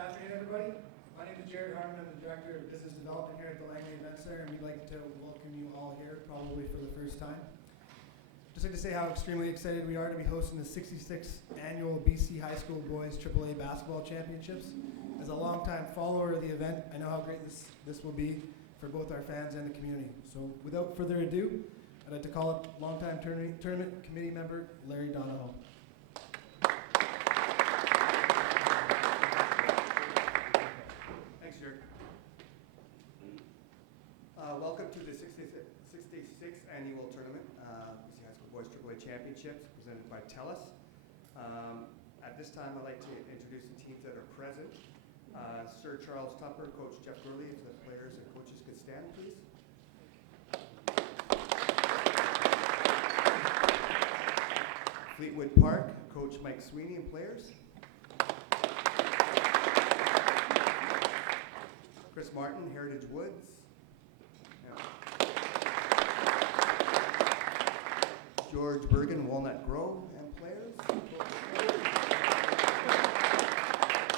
afternoon, everybody. My name is Jared Harmon. I'm the Director of Business Development here at the Langley Event Center, and we'd like to welcome you all here, probably for the first time. Just like to say how extremely excited we are to be hosting the 66th Annual BC High School Boys AAA Basketball Championships. As a longtime follower of the event, I know how great this will be for both our fans and the community. So without further ado, I'd like to call up longtime tournament committee member Larry Donahoe. Welcome to the 66th Annual Tournament, BC High School Boys AAA Championships, presented by TELUS. At this time, I'd like to introduce the teams that are present. Sir Charles Tupper, Coach Jeff Gurley, if the players and coaches could stand, please. Fleetwood Park, Coach Mike Sweeney and players. Chris Martin, Heritage Woods. George Bergen, Walnut Grove, and players.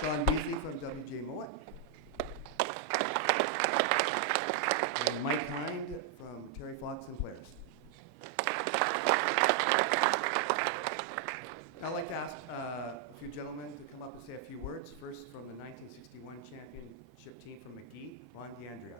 John Beasley from WJ Mowat. And Mike Hind from Terry Fox and players. I'd like to ask a few gentlemen to come up and say a few words. First, from the 1961 championship team from McGee, Ron DeAndrea.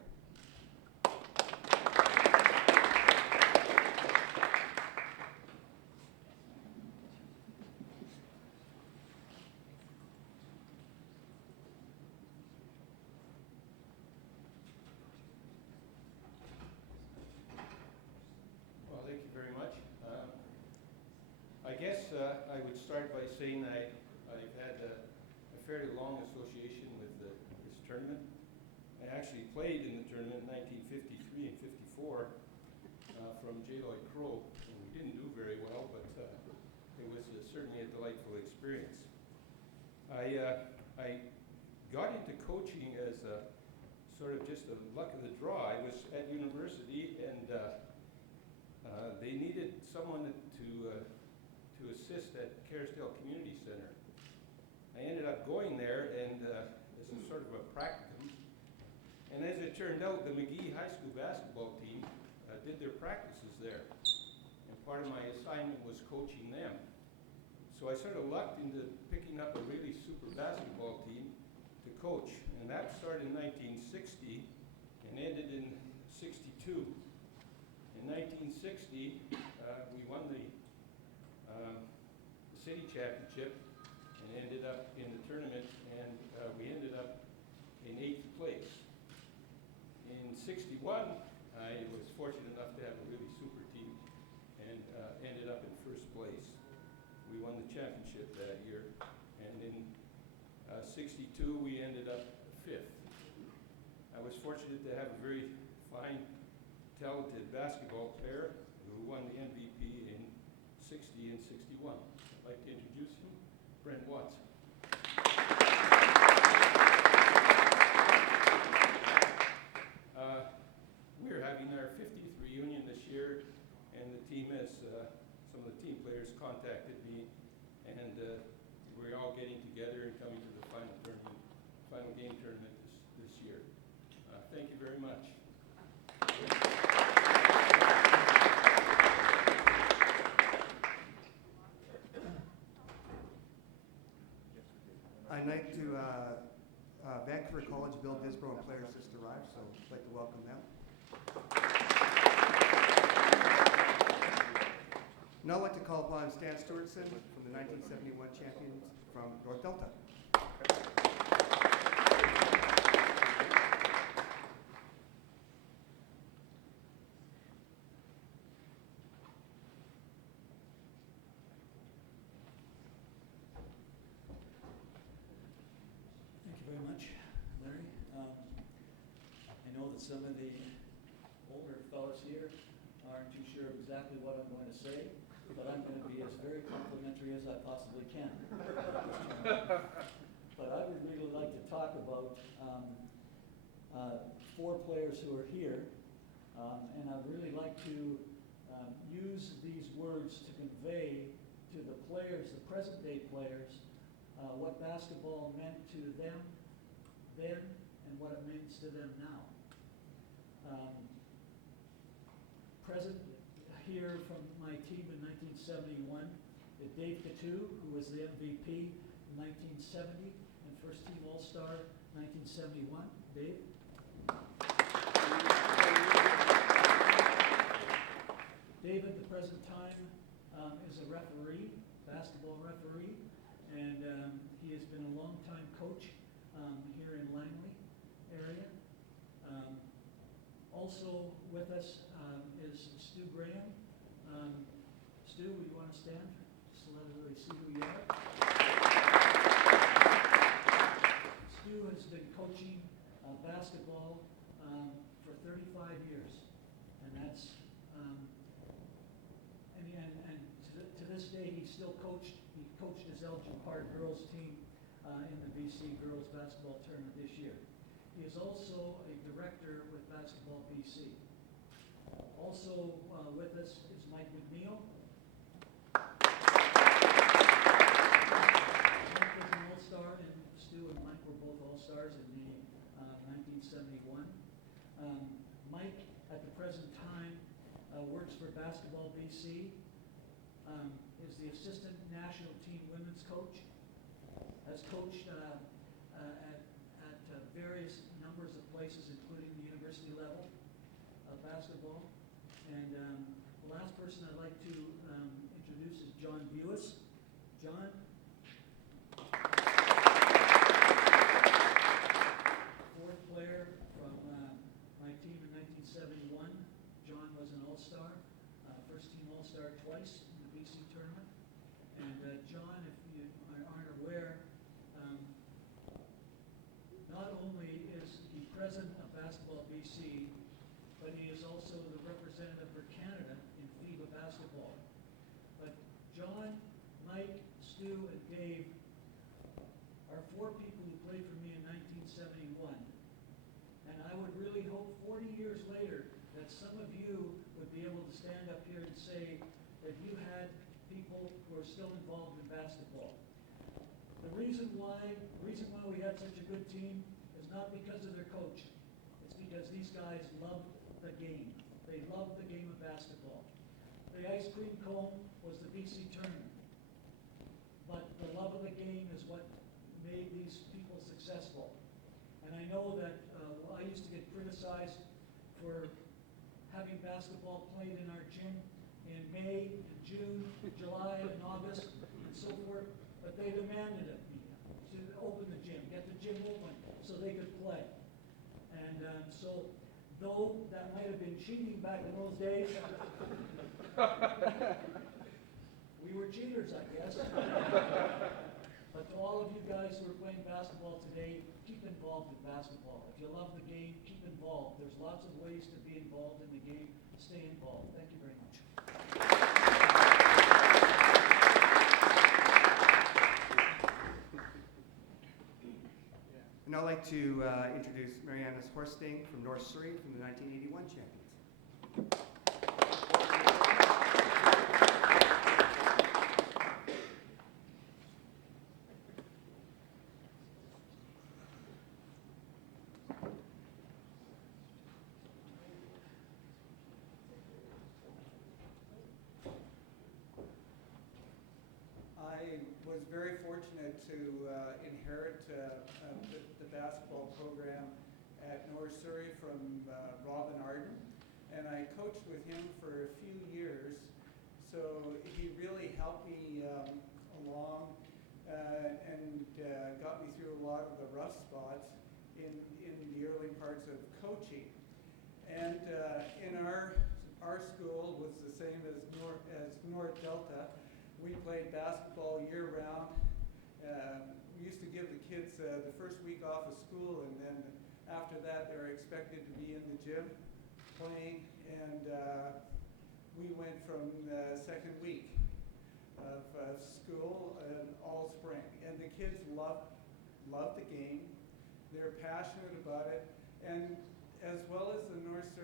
I would start by saying I've had a fairly long association with this tournament. I actually played in the tournament in 1953 and 54 from J. Lloyd Crow, and we didn't do very well, but it was certainly a delightful experience. I got into coaching as a sort of just a luck of the draw. I was at university, and they needed someone to assist at Kerrisdale Community Center. I ended up going there and as a sort of a practicum. And as it turned out, the McGee High School basketball team did their practices there. And part of my assignment was coaching them. So I sort of lucked into picking up a really super basketball team to coach. And that started in 1960 and ended in 62. In 1960, we won the city championship and ended up in the tournament, and we ended up in 8th place. In 61, I was fortunate enough to have a really super team and ended up in 1st place. We won the championship that year, and in 62 we ended up 5th. I was fortunate to have a very fine, talented basketball player who won the MVP in 60 and 61. I'd like to introduce him, Brent Watson. We're having our 50th reunion this year, and the team has, some of the team players contacted me, and we're all getting together and coming to the final game tournament this year. Thank you very much. I'd like to, Vancouver College, Bill Disbro and players just arrived, so I'd like to welcome them. Now I'd like to call upon Stan Stewartson from the 1971 champions from North Delta. Some of the older fellows here aren't too sure exactly what I'm going to say, but I'm going to be as very complimentary as I possibly can. But I would really like to talk about 4 players who are here, and I'd really like to use these words to convey to the players, the present-day players, what basketball meant to them then and what it means to them now. Present here from my team in 1971, Dave Coutu, who was the MVP in 1970 and first team All-Star 1971. Dave? Dave at the present time is a referee, basketball referee, and he has been a long-time coach here in Langley area. Also with us is Stu Graham. Stu, would you want to stand just to let everybody see who you are? Stu has been coaching basketball for 35 years, and that's to this day he still coached. He coached his Elgin Park girls team in the BC girls basketball tournament this year. He is also a director with Basketball BC. Also with us is Mike McNeil. Mike was an all-star, and Stu and Mike were both all-stars in the 1971. Mike, at the present time, works for Basketball BC, is the assistant national team women's coach, has coached at various numbers of places, including the university level of basketball. And the last person I'd like to introduce is John Buis. John? Fourth player from my team in 1971. John was an all-star, first team all-star twice in the BC tournament. And John, if you aren't aware, not only is he president of Basketball BC, but he is also the representative for Canada in FIBA basketball. But John, Mike, Stu, and Dave are four people who played for me in 1971. And I would really hope 40 years later that some of you would be able to stand up here and say that you had people who are still involved in basketball. The reason why we had such a good team is not because of their coach. It's because these guys loved the game. They loved the game of basketball. The ice cream cone was the BC tournament. But the love of the game is what made these people successful. And I know that I used to get criticized for having basketball played in our gym in May, in June, July, and August, and so forth. But they demanded it to open the gym, get the gym open so they could play. And so, though that might have been cheating back in those days, we were cheaters, I guess. But to all of you guys who are playing basketball today, keep involved in basketball. If you love the game, keep involved. There's lots of ways to be involved in the game. Stay involved. Thank you very much. And I'd like to introduce Marianne Horsting from North Surrey from the 1981 champions. I was very fortunate to inherit the basketball program at North Surrey from Robin Arden, and I coached with him for a few years, so he really helped me along and got me through a lot of the rough spots in the early parts of coaching. And in our school was the same as North Delta. We played basketball year-round. We used to give the kids the first week off of school, and then after that they were expected to be in the gym playing, and we went from the second week of school all spring. And the kids loved the game. They're passionate about it, and as well as the North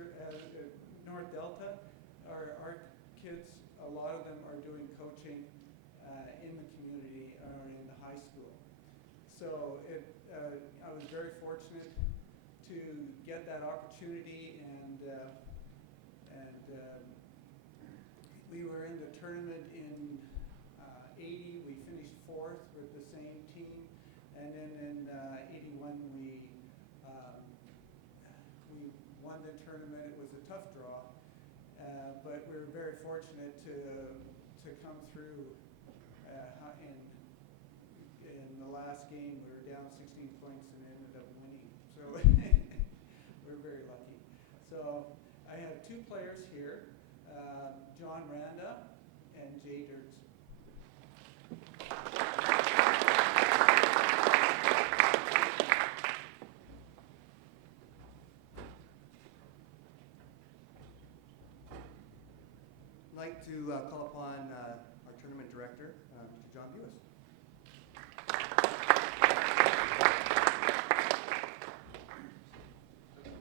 Delta, our kids, a lot of them are doing coaching in the community or in the high school. So I was very fortunate to get that opportunity, and we were in the tournament in 80. We finished 4th with the same team, and then in 81 we won the tournament. It was a tough draw, but we were very fortunate to come through. In the last game, we were down 16 points and ended up winning. So we were very lucky. So I have 2 players here, John Randa and Jay Dirks. I'd like to call upon our tournament director, Mr. John Buis.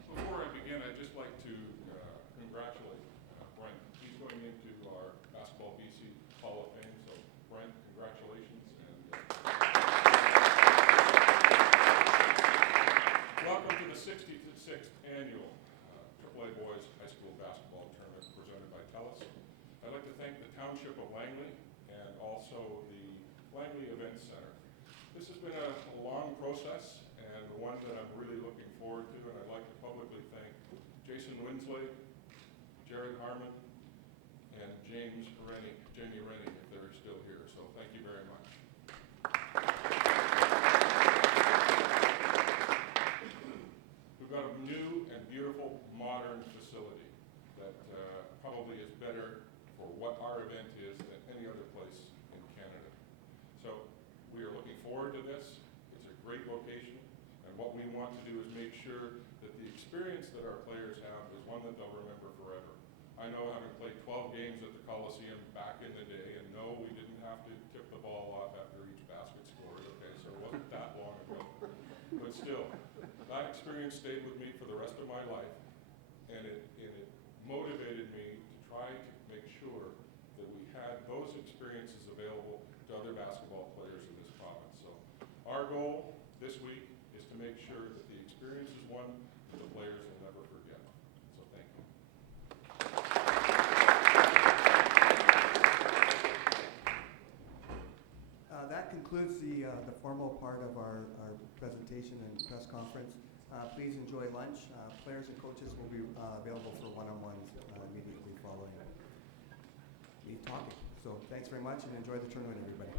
Before I begin, I'd just like to congratulate Brent. He's going into our Basketball BC Hall of Fame, so Brent, congratulations. And welcome to the 66th annual AAA Boys High School Basketball Tournament presented by TELUS. I'd like to thank the Township of Langley and also the Langley Event Center. This has been a long process and one that I'm really looking forward to, and I'd like to publicly thank Jason Winsley, Jared Harmon, and Jamie Rennie, if they're still here. So thank you very much. We've got a new and beautiful modern facility that probably is better for what our event is than any other place in Canada. So we are looking forward to this. It's a great location, and what we want to do is make sure that the experience that our players have is one that they'll remember forever. I know, having played 12 games at the Coliseum back in the day, and no, we didn't have to tip the ball off after each basket scored, okay, so it wasn't that long ago. But still, that experience stayed with me for the rest of my life, and it motivated me to try to make sure that we had those experiences available to other basketball players in this province. So our goal this week is to make sure that the experience is one that the players will never forget. So thank you. That concludes the formal part of our presentation and press conference. Please enjoy lunch. Players and coaches will be available for one-on-ones immediately following me talking. So thanks very much, and enjoy the tournament, everybody.